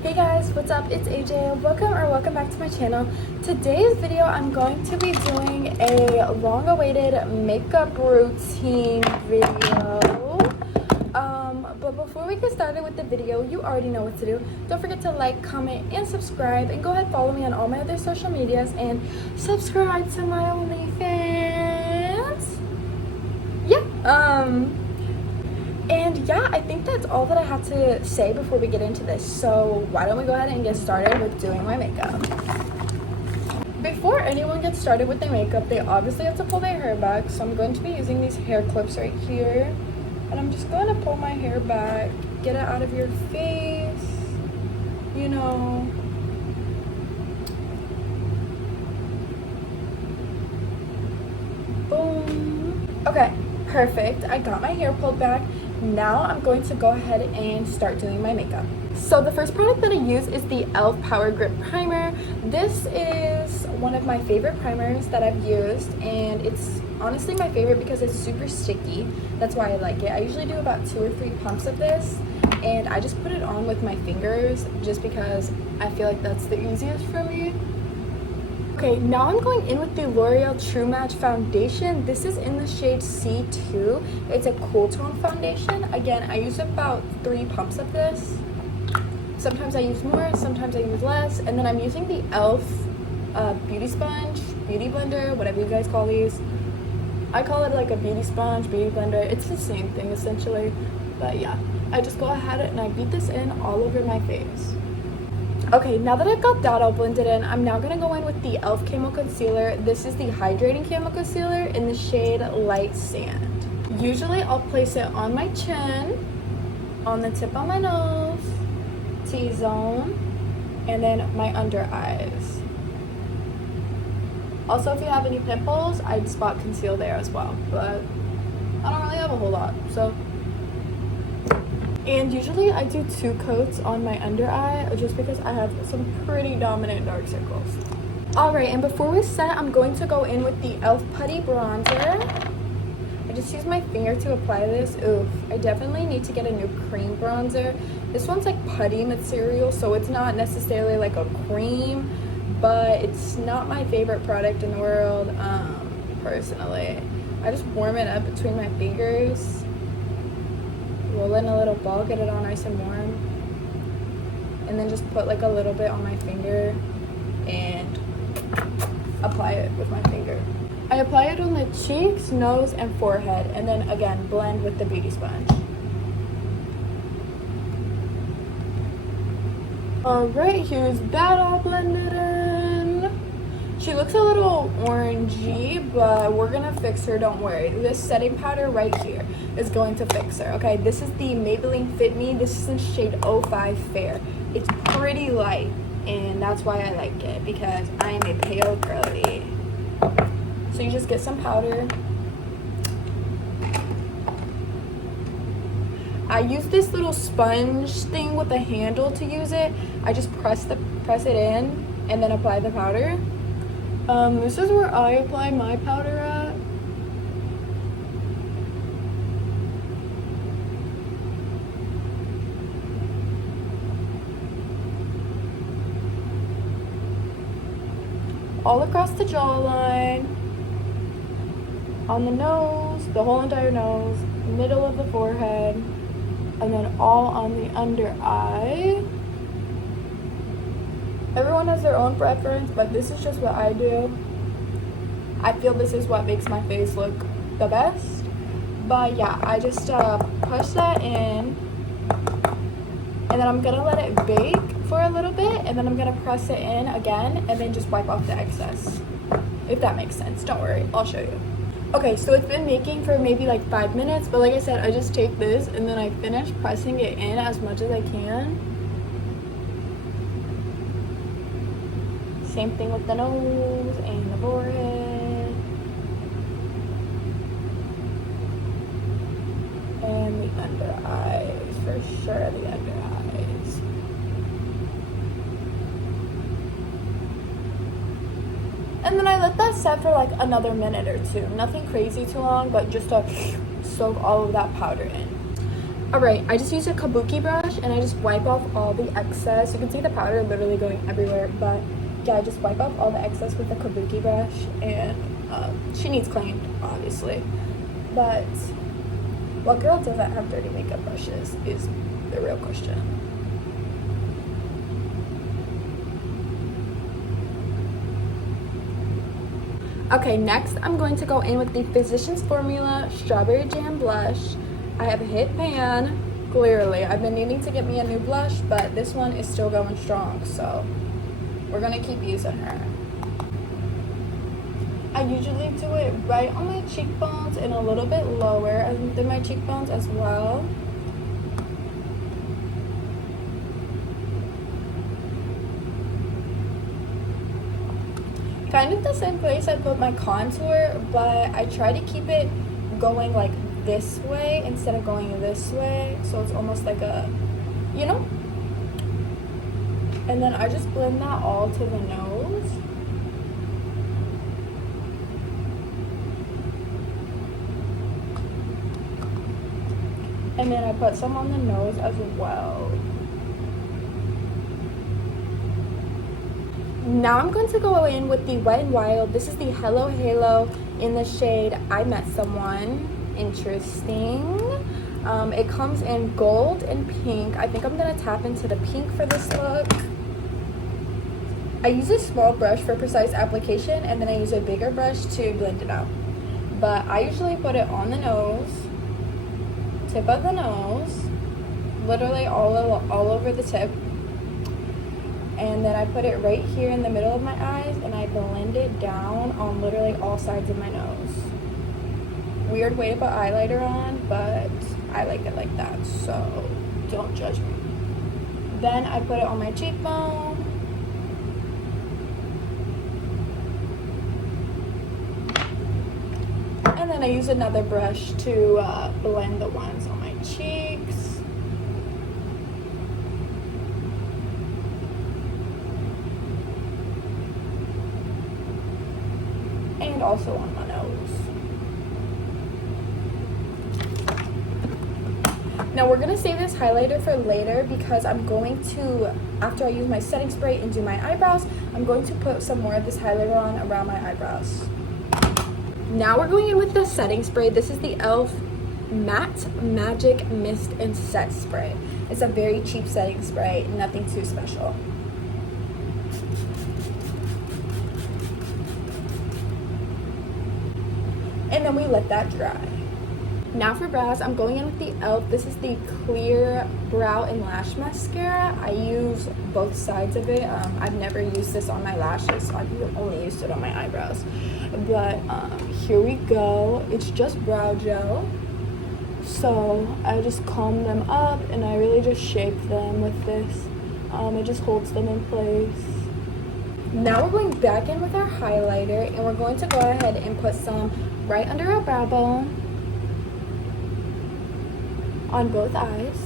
Hey guys, what's up? It's AJ. Welcome back to my channel. Today's video, I'm going to be doing a long-awaited makeup routine video. But before we get started with the video, you already know what to do. Don't forget to like, comment, and subscribe, and go ahead and follow me on all my other social medias and subscribe to my OnlyFans. And yeah, I think that's all that I have to say before we get into this. So why don't we go ahead and get started with doing my makeup. Before anyone gets started with their makeup, they obviously have to pull their hair back. So I'm going to be using these hair clips right here. And I'm just going to pull my hair back, get it out of your face, you know. Boom. Okay, perfect. I got my hair pulled back. Now I'm going to go ahead and start doing my makeup. So the first product that I use is the e.l.f. Power Grip Primer. This is one of my favorite primers that I've used, and it's honestly my favorite because it's super sticky. That's why I like it. I usually do about 2 or 3 pumps of this, and I just put it on with my fingers just because I feel like that's the easiest for me. Okay, now I'm going in with the L'Oreal True Match Foundation. This is in the shade C2. It's a cool tone foundation. Again, I use about 3 pumps of this. Sometimes I use more, sometimes I use less. And then I'm using the e.l.f. Beauty Sponge, Beauty Blender, whatever you guys call these. I call it like a beauty sponge, beauty blender. It's the same thing essentially. But yeah, I just go ahead and I beat this in all over my face. Okay, now that I've got that all blended in, I'm now going to go in with the e.l.f. Camo Concealer. This is the Hydrating Camo Concealer in the shade Light Sand. Usually I'll place it on my chin, on the tip of my nose, T-zone, and then my under eyes. Also, if you have any pimples, I'd spot conceal there as well, but I don't really have a whole lot, so. And usually I do 2 coats on my under eye just because I have some pretty dominant dark circles. Alright, and before we set, I'm going to go in with the e.l.f. Putty Bronzer. I just use my finger to apply this. Oof, I definitely need to get a new cream bronzer. This one's like putty material, so it's not necessarily like a cream, but it's not my favorite product in the world, personally. I just warm it up between my fingers, roll in a little ball, get it all nice and warm, and then just put like a little bit on my finger and apply it with my finger. I apply it on the cheeks, nose, and forehead, and then again blend with the beauty sponge. Alright, here's that all blended in. She looks a little orangey, but we're gonna fix her, don't worry. This setting powder right here is going to fix her. Okay, this is the Maybelline Fit Me. This is in shade 05 Fair. It's pretty light, and that's why I like it, because I am a pale girly. So you just get some powder. I use this little sponge thing with a handle to use it. I just press it in and then apply the powder. This is where I apply my powder at. All across the jawline, on the nose, the whole entire nose, middle of the forehead, and then all on the under eye. Everyone has their own preference, but this is just what I do. I feel this is what makes my face look the best. But yeah, I just push that in, and then I'm gonna let it bake for a little bit, and then I'm gonna press it in again, and then just wipe off the excess. If that makes sense, don't worry, I'll show you. Okay, so it's been baking for maybe like 5 minutes, but like I said, I just take this and then I finish pressing it in as much as I can. Same thing with the nose and the forehead. And the under eyes, for sure, the under eyes. And then I let that set for like another minute or 2. Nothing crazy too long, but just to soak all of that powder in. Alright, I just used a kabuki brush and I just wipe off all the excess. You can see the powder literally going everywhere, but yeah, I just wipe off all the excess with a kabuki brush, and she needs cleaned, obviously. But what girl doesn't have dirty makeup brushes is the real question. Okay, next I'm going to go in with the Physicians Formula Strawberry Jam Blush. I have hit pan, clearly. I've been needing to get me a new blush, but this one is still going strong, so we're gonna keep using her. I usually do it right on my cheekbones and a little bit lower than my cheekbones as well. Kind of the same place I put my contour, but I try to keep it going like this way instead of going this way, so it's almost like a, you know? And then I just blend that all to the nose. And then I put some on the nose as well. Now I'm going to go in with the Wet n Wild. This is the Hello Halo in the shade I Met Someone. Interesting. It comes in gold and pink. I think I'm going to tap into the pink for this look. I use a small brush for precise application, and then I use a bigger brush to blend it out. But I usually put it on the nose, tip of the nose, literally all over the tip. And then I put it right here in the middle of my eyes, and I blend it down on literally all sides of my nose. Weird way to put highlighter on, but I like it like that, so don't judge me. Then I put it on my cheekbone. And then I use another brush to blend the ones on my cheeks. And also on my nose. Now we're going to save this highlighter for later because I'm going to, after I use my setting spray and do my eyebrows, I'm going to put some more of this highlighter on around my eyebrows. Now we're going in with the setting spray. This is the e.l.f. Matte Magic Mist and Set Spray. It's a very cheap setting spray, nothing too special. And then we let that dry. Now for brows, I'm going in with the e.l.f. This is the Clear Brow and Lash Mascara. I use both sides of it. I've never used this on my lashes, so I've only used it on my eyebrows. But here we go. It's just brow gel. So I just comb them up and I really just shape them with this. It just holds them in place. Now we're going back in with our highlighter, and we're going to go ahead and put some right under our brow bone on both eyes.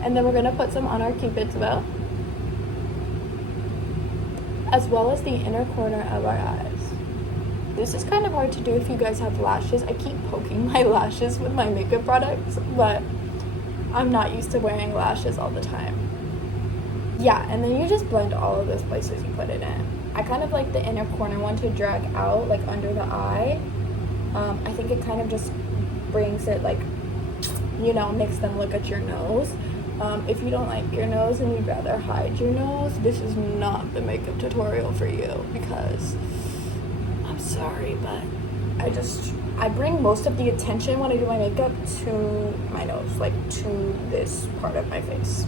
And then we're going to put some on our cupid's bow, as well as the inner corner of our eyes. This is kind of hard to do if you guys have lashes. I keep poking my lashes with my makeup products, but I'm not used to wearing lashes all the time. Yeah, and then you just blend all of those places you put it in. I kind of like the inner corner one to drag out, like under the eye. I think it kind of just brings it, like, you know, makes them look at your nose. If you don't like your nose and you'd rather hide your nose, this is not the makeup tutorial for you, because I'm sorry, but I bring most of the attention when I do my makeup to my nose, like to this part of my face.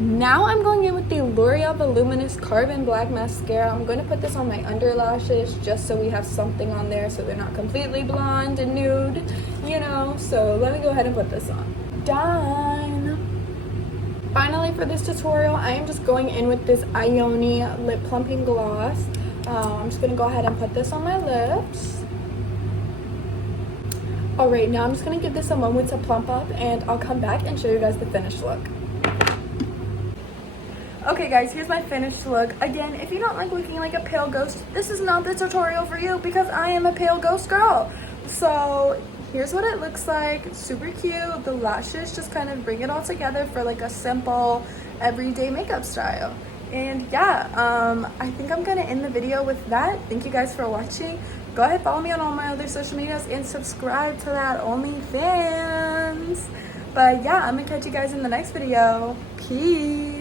Now I'm going in with the L'Oreal Voluminous Carbon Black Mascara. I'm going to put this on my under lashes just so we have something on there so they're not completely blonde and nude, you know. So let me go ahead and put this on. Done. Finally, for this tutorial, I am just going in with this Ioni Lip Plumping Gloss. I'm just going to go ahead and put this on my lips. Alright, now I'm just going to give this a moment to plump up, and I'll come back and show you guys the finished look. Okay guys, here's my finished look. Again, if you don't like looking like a pale ghost, this is not the tutorial for you because I am a pale ghost girl. So here's what it looks like. It's super cute. The lashes just kind of bring it all together for like a simple everyday makeup style. And yeah, I think I'm gonna end the video with that. Thank you guys for watching. Go ahead, follow me on all my other social medias and subscribe to that OnlyFans. But yeah, I'm gonna catch you guys in the next video. Peace.